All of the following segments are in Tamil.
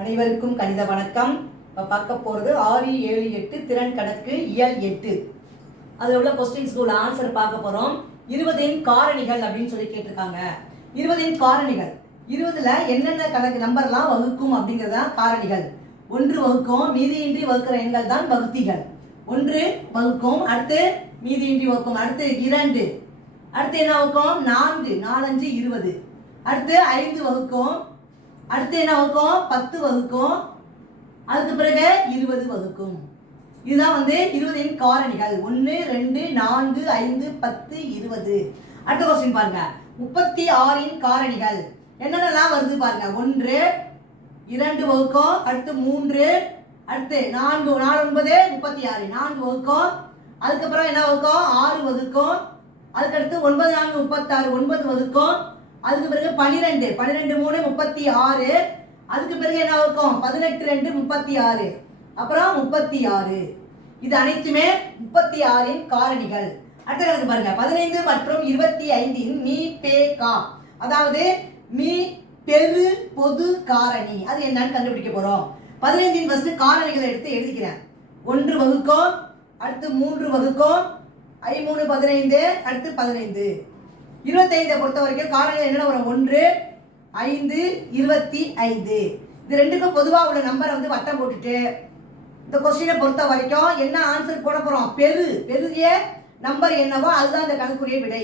அனைவருக்கும் கணித வணக்கம். இப்போ பார்க்க போகிறது 6, 7, 8 திறன் கணக்கு இயல் 8. அதில் உள்ள கொஸ்டின்ஸ்க்கு உள்ள ஆன்சர் பார்க்க போகிறோம். 20 காரணிகள் அப்படின்னு சொல்லி கேட்டிருக்காங்க. 20 காரணிகள் 20ல் என்னென்ன கணக்கு நம்பர்லாம் வகுக்கும் அப்படிங்கிறதான் காரணிகள். 1 வகுக்கும், மீதியின்றி வகுக்கிற எண்கள் தான் வகுத்திகள். 1 வகுக்கும், அடுத்து மீதியின்றி வகுக்கும், அடுத்து 2, அடுத்து என்ன வகுக்கும் 4, 4, 5, 20, அடுத்து 5 வகுக்கும், அடுத்து என்ன வகுக்கும் 10 வகுக்கும், அதுக்கு பிறகு 20 வகுக்கும். இதுதான் 20 காரணிகள். 1, 2, 4, 5, 10, 20. அடுத்த கொஸ்டின் பாருங்க. 36 காரணிகள் என்னென்னலாம் வருது பாருங்க. 1, 2 வகுக்கும், அடுத்து 3, அடுத்து 4, 4, 9, 36, 4 வகுக்கும், அதுக்கப்புறம் என்ன வகுக்கும் 6 வகுக்கும், அதுக்கடுத்து 9, 4, 36, 9 வகுக்கும், அதுக்கு பிறகு 12, 12, 3, 36, அதுக்கு பிறகு என்ன வகுக்கும் 18, 2, 36, அப்புறம் 36. இது அனைத்துமே 36 காரணிகள். அடுத்த கணக்கு பாருங்க. 15 மற்றும் 25 மீ பே கா, அதாவது மீ பெரு பொது காரணி அது என்னன்னு கண்டுபிடிக்க போறோம். 15 ஃபர்ஸ்ட் காரணிகளை எடுத்து எழுதிக்கிறேன். 1 வகுக்கும், அடுத்து 3 வகுக்கும், 3, 15, அடுத்து 15. 25 பொறுத்த வரைக்கும் காரணிகள் என்னென்ன வரும் 1, 5, 25. இது ரெண்டுக்கும் பொதுவாக உள்ள நம்பரை வட்டம் போட்டுட்டு இந்த கொஸ்டினை பொறுத்த வரைக்கும் என்ன ஆன்சர் போட போறோம். பெரிய நம்பர் என்னவோ அதுதான் இந்த கணக்குரிய விடை.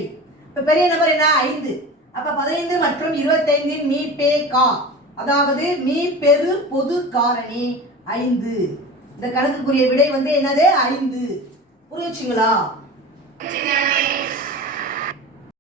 இப்போ பெரிய நம்பர் என்ன 5. அப்ப 15 மற்றும் 25 மீ பே கா, அதாவது மீ பெரு பொது காரணி 5. இந்த கணக்குரிய விடை என்னது 5. புரியுச்சுங்களா?